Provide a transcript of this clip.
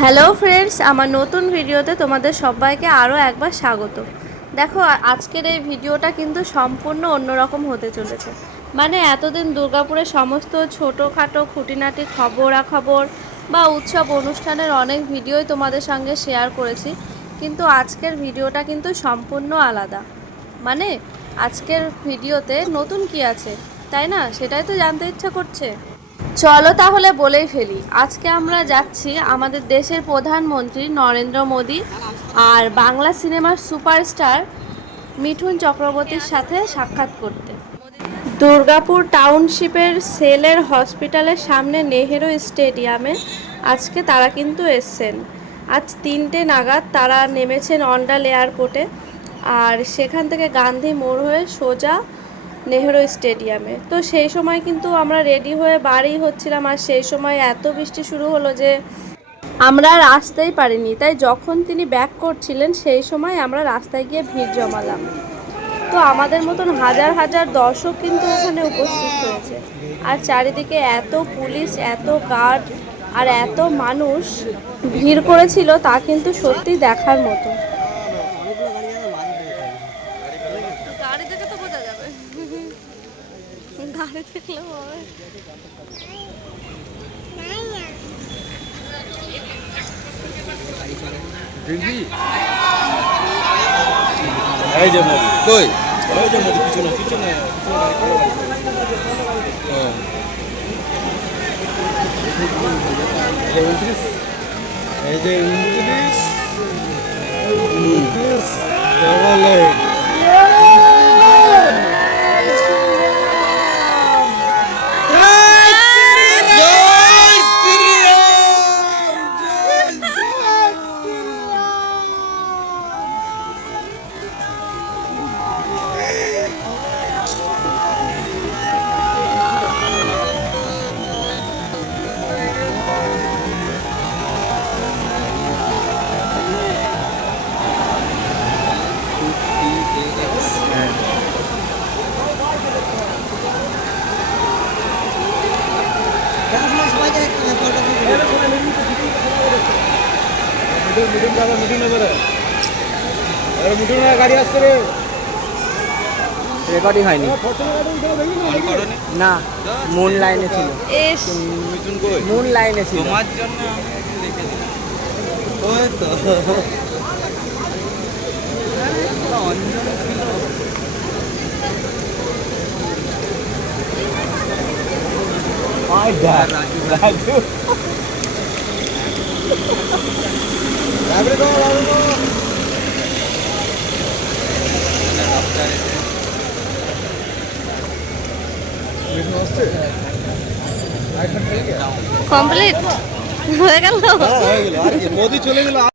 Hello friends, আমার নতুন ভিডিওতে তোমাদের সবাইকে আরও একবার স্বাগত। দেখো, আজকের এই ভিডিওটা কিন্তু সম্পূর্ণ অন্যরকম হতে চলেছে। মানে এতদিন দুর্গাপুরের সমস্ত ছোটোখাটো খুঁটিনাটি খবরাখবর বা উৎসব অনুষ্ঠানের অনেক ভিডিওই তোমাদের সঙ্গে শেয়ার করেছি, কিন্তু আজকের ভিডিওটা কিন্তু সম্পূর্ণ আলাদা। মানে আজকের ভিডিওতে নতুন কি আছে, তাই না? সেটাই তো জানতে ইচ্ছা করছে। চলো তাহলে বলেই ফেলি। আজকে আমরা যাচ্ছি আমাদের দেশের প্রধানমন্ত্রী নরেন্দ্র মোদী আর বাংলা সিনেমার সুপারস্টার মিঠুন চক্রবর্তীর সাথে সাক্ষাৎ করতে দুর্গাপুর টাউনশিপের সেলের হসপিটালের সামনে নেহেরু স্টেডিয়ামে। আজকে তারা কিন্তু এসছেন। আজ 3টে নাগাদ তারা নেমেছেন অন্ডাল এয়ারপোর্টে, আর সেখান থেকে গান্ধী মোড় হয়ে সোজা নেহেরু স্টেডিয়ামে। তো সেই সময় কিন্তু আমরা রেডি হয়ে বাড়ি হচ্ছিলাম, আর সেই সময় এত বৃষ্টি শুরু হলো যে আমরা আর আসতেই পারিনি। তাই যখন তিনি ব্যাক করছিলেন সেই সময় আমরা রাস্তায় গিয়ে ভিড় জমালাম। তো আমাদের মতন হাজার হাজার দর্শক কিন্তু ওখানে উপস্থিত হয়েছে, আর চারিদিকে এত পুলিশ, এত গার্ড আর এত মানুষ ভিড় করেছিল, তা কিন্তু সত্যি দেখার মতো। গাড়ি দেখে তো বোঝা যাবে, গাড়ি দেখলে হবে। এই যে মোদি কই, ওই যে মোদি পিছনে পিছনে এই যে ইংলিশ বলে গাড়ি আসছে রে। রেকর্ডিং হয়নি না, মুন লাইনে ছিল। মুন লাইনে ছিল তোমার জন্য আমি দেখেছি। ওই তো কমপ্লিট হয়ে গেল। মোদি চলে গেল।